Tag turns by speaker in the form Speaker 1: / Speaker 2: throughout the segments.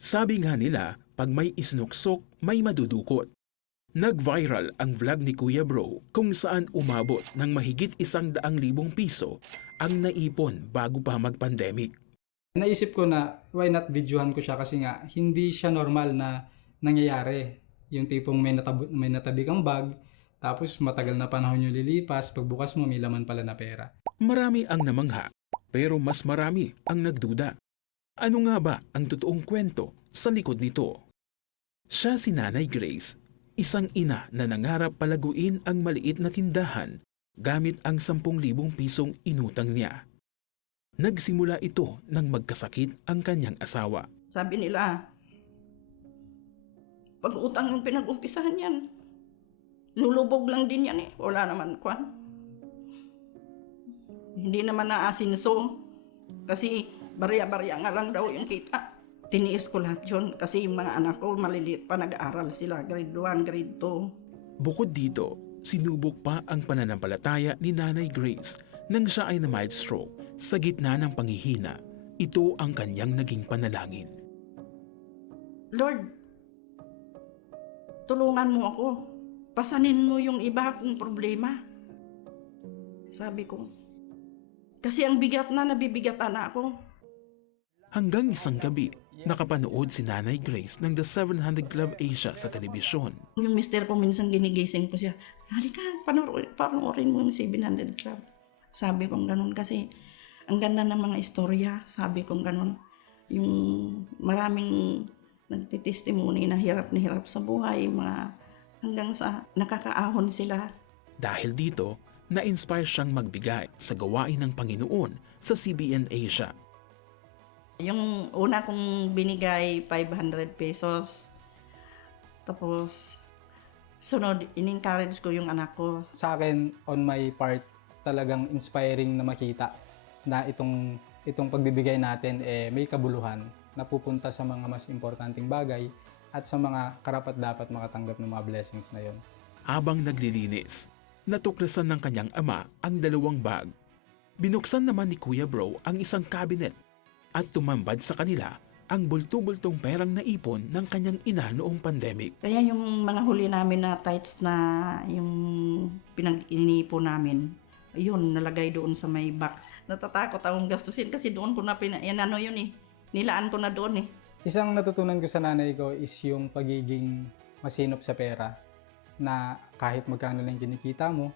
Speaker 1: Sabi nga nila, pag may isnuksok, may madudukot. Nag-viral ang vlog ni Kuya Bro kung saan umabot ng mahigit isang daang libong piso ang naipon bago pa mag-pandemic.
Speaker 2: Naisip ko na why not videohan ko siya kasi nga hindi siya normal na nangyayari. Yung tipong may, natab- may natabi kang bag, tapos matagal na panahon yung lilipas, pagbukas mo may laman pala na pera.
Speaker 1: Marami ang namangha, pero mas marami ang nagduda. Ano nga ba ang totoong kwento sa likod nito? Siya si Nanay Grace, isang ina na nangarap palaguin ang maliit na tindahan gamit ang 10,000 pisong inutang niya. Nagsimula ito nang magkasakit ang kanyang asawa.
Speaker 3: Sabi nila, pag utang yung pinag-umpisahan yan, lulubog lang din yan eh. Wala naman kwan. Hindi naman naasinso. Kasi barya-barya nga lang daw yung kita. Tiniis ko lahat yun kasi yung mga anak ko maliliit pa nag-aaral sila. Grade 1, grade 2.
Speaker 1: Bukod dito, sinubok pa ang pananampalataya ni Nanay Grace nang siya ay na mild stroke sa gitna ng panghihina. Ito ang kanyang naging panalangin.
Speaker 3: Lord, tulungan mo ako. Pasanin mo yung iba kong problema. Sabi ko. Kasi ang bigat na, nabibigatan na ako.
Speaker 1: Hanggang isang gabi, nakapanood si Nanay Grace ng The 700 Club Asia sa telebisyon.
Speaker 3: Yung mister ko minsan ginigising ko siya, halika, panoorin, panoorin mo yung 700 Club. Sabi kong ganun kasi ang ganda ng mga istorya, sabi kong ganun. Yung maraming nagtitestimony na hirap na hirap sa buhay, mga hanggang sa nakakaahon sila.
Speaker 1: Dahil dito, na-inspire siyang magbigay sa gawain ng Panginoon sa CBN Asia.
Speaker 3: Yung una kong binigay, 500 pesos. Tapos, sunod, in-encourage ko yung anak ko.
Speaker 2: Sa akin, on my part, talagang inspiring na makita na itong itong pagbibigay natin eh may kabuluhan na pupunta sa mga mas importanteng bagay at sa mga karapat dapat makatanggap ng mga blessings na yon.
Speaker 1: Habang naglilinis, natuklasan ng kanyang ama ang dalawang bag. Binuksan naman ni Kuya Bro ang isang cabinet at tumambad sa kanila ang bulto-bultong perang naipon ng kanyang ina noong pandemic.
Speaker 3: Kaya yung mga huli namin na tights na yung pinag-inipo namin, yun, nalagay doon sa may box. Natatakot akong gastusin kasi doon ko na pina... Yan ano yun eh. Nilaan ko na doon eh.
Speaker 2: Isang natutunan ko sa nanay ko is yung pagiging masinop sa pera na kahit magkano lang kinikita mo,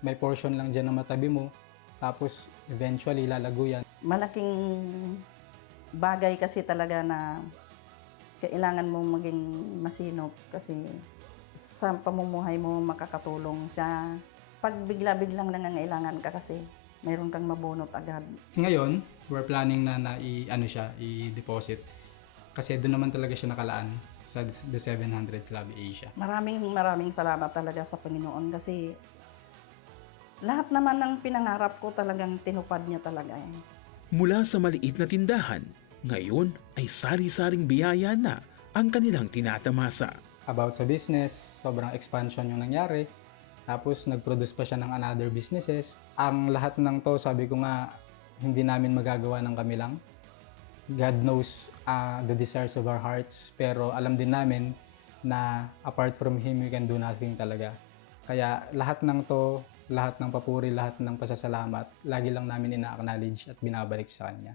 Speaker 2: may portion lang dyan na matabi mo, tapos eventually lalago yan.
Speaker 3: Malaking bagay kasi talaga na kailangan mo maging masinop kasi sa pamumuhay mo makakatulong siya. Pag bigla-biglang nangangailangan ka kasi, mayroon kang mabunot agad.
Speaker 2: Ngayon, we're planning na na i ano siya, i-deposit. Kasi doon naman talaga siya nakalaan sa The 700 Club Asia.
Speaker 3: Maraming maraming salamat talaga sa Panginoon kasi lahat naman ng pinangarap ko talagang tinupad niya talaga eh.
Speaker 1: Mula sa maliit na tindahan, ngayon ay sari-saring biyaya na ang kanilang tinatamasa.
Speaker 2: About sa business, sobrang expansion yung nangyari. Tapos nag-produce pa siya ng another businesses. Ang lahat ng to, sabi ko nga, hindi namin magagawa ng kami lang. God knows uh, the desires of our hearts. Pero alam din namin na apart from Him, we can do nothing talaga. Kaya lahat ng to, lahat ng papuri, lahat ng pasasalamat, lagi lang namin ina-acknowledge at binabalik sa Kanya.